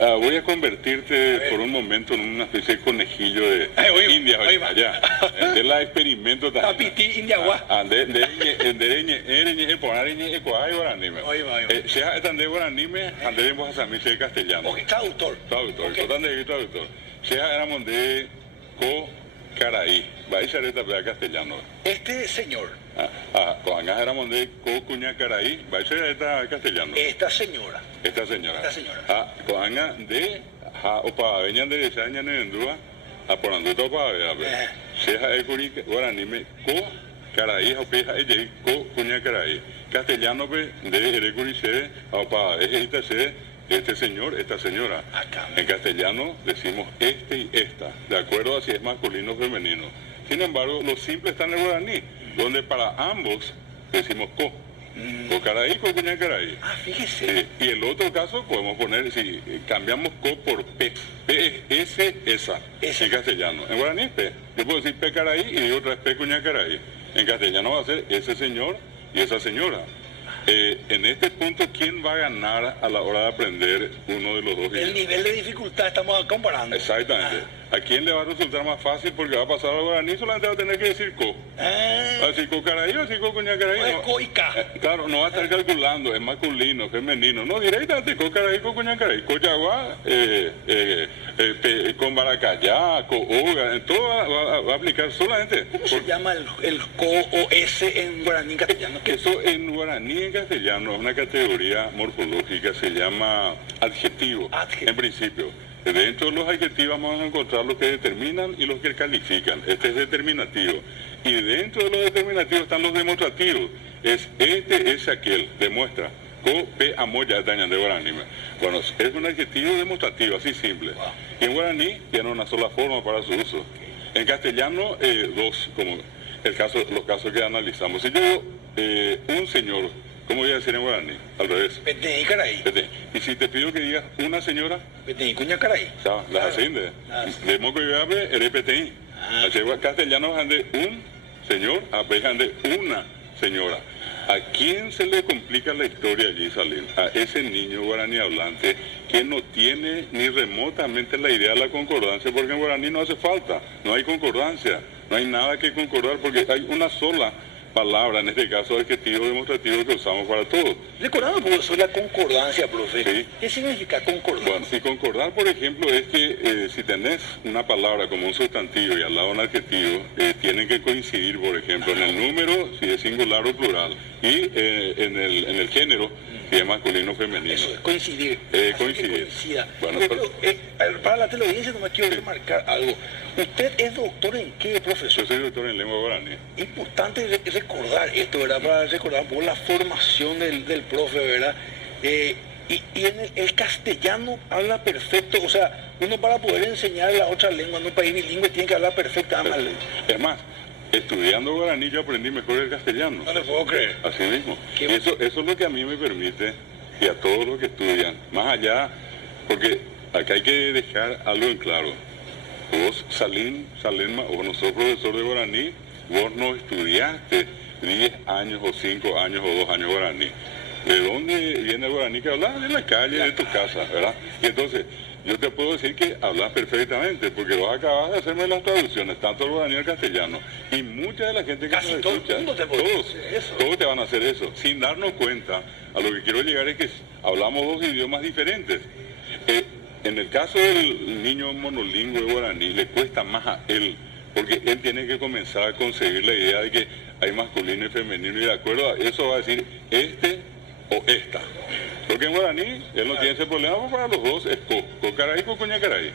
Voy a convertirte por un momento en una especie de conejillo de India, allá. De la experimento también. Tapiti Indiagua. Sea estande guaranime, andaremos a San Miguel castellano. Ok, traductor. Traductor, totalmente traductor. Sea éramos de Co Caraí, vais a ver castellano. Este señor, Cuando éramos de Co Cuña Caraí, vais a ver castellano. esta señora, Esta señora. Esta señora. Cuando de Opa Veñan de Desaña Nendúa, a por Anduto Opa Vea, sea Ecuri Guaranime, Co Caraí, Opeja, Co Cuña Caraí. Castellano de Erecuri se, Opa Veja, este señor, esta señora. En castellano decimos este y esta, de acuerdo a si es masculino o femenino. Sin embargo, lo simple está en el guaraní, donde para ambos decimos co. Co caraí, co cuña caraí. Fíjese. Y el otro caso podemos poner, si cambiamos co por p. P es ese, esa, Ese. en castellano. En guaraní es p. Yo puedo decir p caraí y digo otra vez p cuña caraí. En castellano va a ser ese señor y esa señora. En este punto, ¿quién va a ganar a la hora de aprender uno de los dos idiomas? El nivel de dificultad estamos comparando. Exactamente. ¿A quién le va a resultar más fácil? Porque va a pasar al guaraní, solamente va a tener que decir co. Va a decir co caraí o decir co cuña caraí. No es co y ca. Claro, no va a estar calculando, es masculino, femenino. No, directamente co caraí, co cuña caraí. Co yaguá, con baracayá, co oga, en todo va a aplicar solamente. ¿Cómo se llama el co o s en guaraní castellano? Eso en guaraní en castellano es una categoría morfológica, se llama adjetivo, en principio. Dentro de los adjetivos vamos a encontrar los que determinan y los que califican. Este es determinativo. Y dentro de los determinativos están los demostrativos. Es este, es aquel, demuestra. Co, pe, amoya, dañan de guaraní. Bueno, es un adjetivo demostrativo, así simple. Y en guaraní tiene una sola forma para su uso. En castellano, dos, como los casos que analizamos. Si yo digo un señor, ¿cómo voy a decir en guaraní? Al revés. Petení caray. Y si te pido que digas una señora, Petení cuña caray. la hacen de moco y gabe, eres petení. Castellano van de un señor, apejan de una señora. ¿A quién se le complica la historia allí, Salim? A ese niño guaraní hablante que no tiene ni remotamente la idea de la concordancia, porque en guaraní no hace falta, no hay concordancia, no hay nada que concordar, porque hay una sola palabra, en este caso adjetivo demostrativo que usamos para todos. Recordando, profesor, la concordancia, profe. Sí. ¿Qué significa concordancia? Bueno, y concordar, por ejemplo, es que si tenés una palabra como un sustantivo y al lado un adjetivo, tienen que coincidir, por ejemplo, en el número, si es singular o plural, y en el género, si es masculino o femenino. Eso es coincidir. Coincidir. Bueno, para la teleaudiencia nomás quiero remarcar algo. ¿Usted es doctor en qué, profesor? Yo soy doctor en lengua guaraní. Importante recordar esto, ¿verdad? Para recordar por la formación del profe, ¿verdad? Y en el castellano habla perfecto, o sea, uno para poder enseñar la otra lengua en un país bilingüe tiene que hablar perfecta ambas lenguas. Es más, estudiando guaraní yo aprendí mejor el castellano. No le puedo creer. Así mismo. Eso es lo que a mí me permite, y a todos los que estudian, más allá, porque acá hay que dejar algo en claro. Vos, Salenma, o no sos profesor de guaraní, vos no estudiaste 10 años o 5 años o 2 años guaraní. ¿De dónde viene el guaraní que hablas? De la calle, de tu casa, ¿verdad? Y entonces, yo te puedo decir que hablas perfectamente, porque vos acabas de hacerme las traducciones, tanto el guaraní al castellano, y mucha de la gente que Casi nos todo escucha, el mundo te puede decir eso. todos te van a hacer eso, sin darnos cuenta. A lo que quiero llegar es que hablamos dos idiomas diferentes. En el caso del niño monolingüe guaraní, le cuesta más a él, porque él tiene que comenzar a conseguir la idea de que hay masculino y femenino, y de acuerdo a eso va a decir este o esta. Porque en guaraní él no tiene ese problema, porque para los dos es co caraí, co cuña caraí.